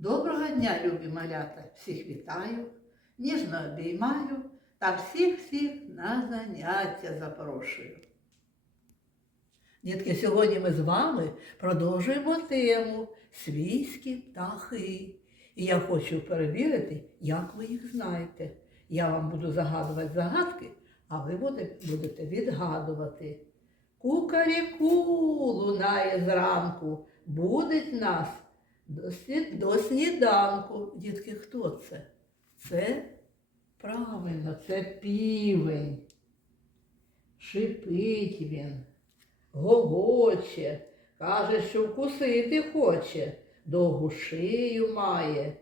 Доброго дня, любі малята! Всіх вітаю, ніжно обіймаю та всіх-всіх на заняття запрошую. Дітки, сьогодні ми з вами продовжуємо тему свійські птахи. І я хочу перевірити, як ви їх знаєте. Я вам буду загадувати загадки, а ви будете, відгадувати. Кукаріку лунає зранку, будить нас до, сні- до сніданку. Дітки, хто це? Це правильно, це півень. Шипить він, гогоче, каже, що вкусити хоче, довгу шию має.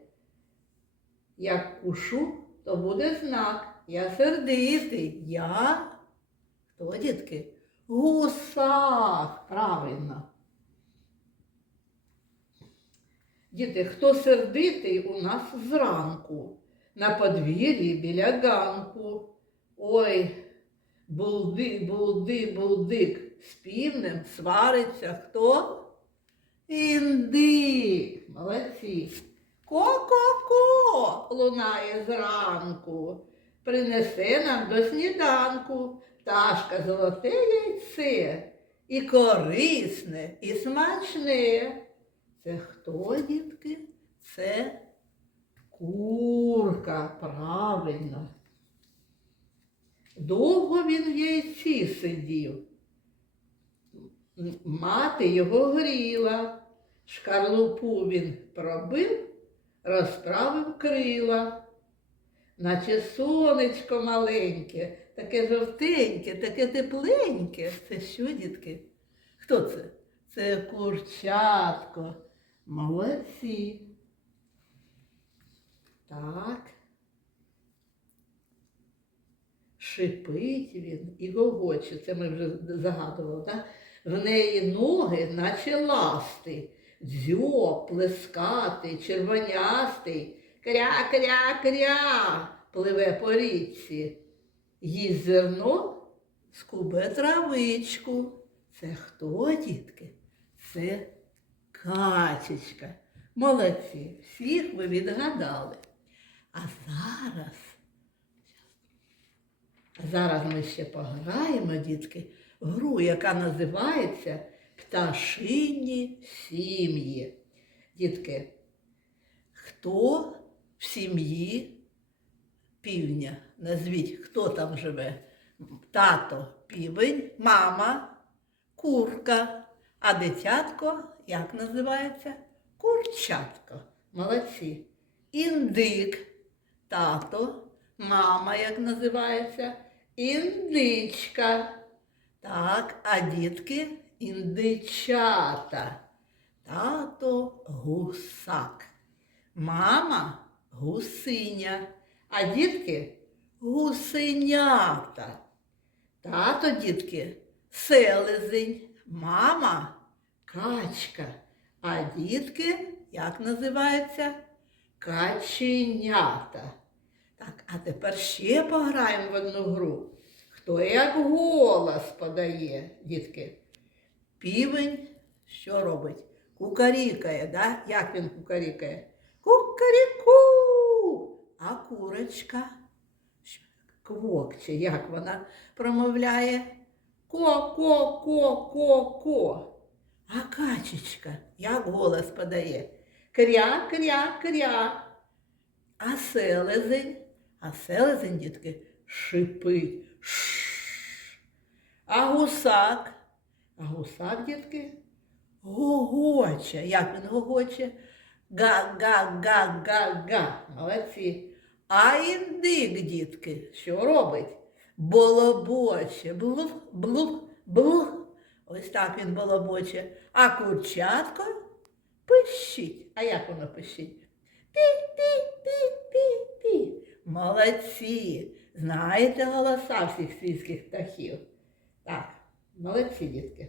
Як кушу, то буде знак. Я сердитий. Я. Хто, дітки? Гусак. Правильно. Діти, хто сердитий у нас зранку, на подвір'ї біля ганку. Ой, булди, булди, булдик, з півнем свариться хто? Індик. Молодці. Ко-ко-ко лунає зранку, принесе нам до сніданку пташка золоте яйце, і корисне, і смачне. Це хто, дітки? Це курка, правильно. Довго він в яйці сидів. Мати його гріла, шкарлупу він пробив, розправив крила, наче сонечко маленьке, таке жовтеньке, таке тепленьке. Це що, дітки? Хто це? Це курчатко. Молодці. Так. Шипить він і гогоче. Це ми вже загадували, так? В неї ноги, наче ласти, дзьоб, плескатий, червонястий, кря-кря-кря, пливе по річці. Їсть зерно, скубе травичку. Це хто, дітки? Це качечка. Молодці, всіх ви відгадали. А зараз, зараз ми ще пограємо, дітки, гру, яка називається Пташині сім'ї. Дітки, хто в сім'ї півня? Назвіть, хто там живе? Тато півень, мама, курка, а дитятко, як називається? Курчатко. Молодці. Індик, тато, мама, як називається? Індичка. Так, а дітки індичата. Тато гусак. Мама гусиня. А дітки гусенята. Тато, дітки, селезень, мама качка. А дітки, як називаються? Каченята. Так, а тепер ще пограємо в одну гру. Хто як голос подає, дітки? Півень що робить? Кукарікає, да? Як він кукарікає? Кукаріку! А курочка квокче, як вона промовляє? Ко-ко-ко-ко-ко. А качечка, як голос подає? Кря-кря-кря. А селезень, а селезень, дітки, шипить. Шш. А гусак, а гусак, дітки, гогоче. Як він гогоче? Га-га-га-га-га. Молодці. А індик, дітки, що робить? Болобоче. Блув, блув, блув. Ось так він болобоче. А курчатко пищить. А як воно пищить? Пі-пі-пі-пі-пі. Молодці. Знаєте голоса всіх свійських птахів. Так, молодці, дітки.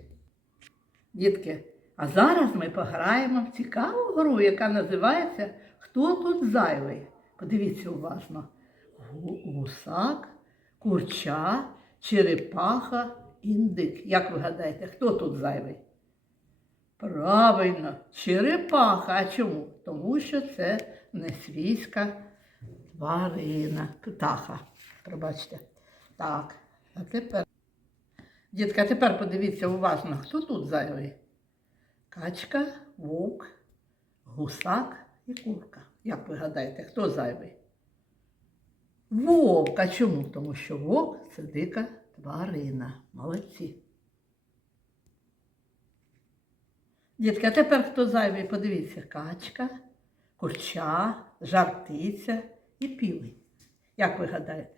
Дітки, а зараз ми пограємо в цікаву гру, яка називається Хто тут зайвий? Подивіться уважно. Гусак, курча, черепаха, індик. Як ви гадаєте, хто тут зайвий? Правильно, черепаха. А чому? Тому що це не свійська тварина, птаха. Пробачте. Так, а тепер. Дітка, тепер подивіться уважно, хто тут зайвий? Качка, вовк, гусак і курка. Як ви гадаєте, хто зайвий? Вовк. А чому? Тому що вовк це дика тварина. Молодці. Дітки, а тепер хто зайвий? Подивіться, качка, курча, жартиця і півень. Як ви гадаєте?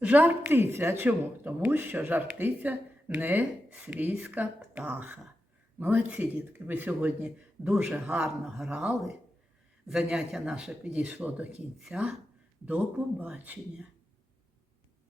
Жартиця. Чому? Тому що жартиця не свійська птаха. Молодці, дітки, ви сьогодні дуже гарно грали. Заняття наше підійшло до кінця. До побачення.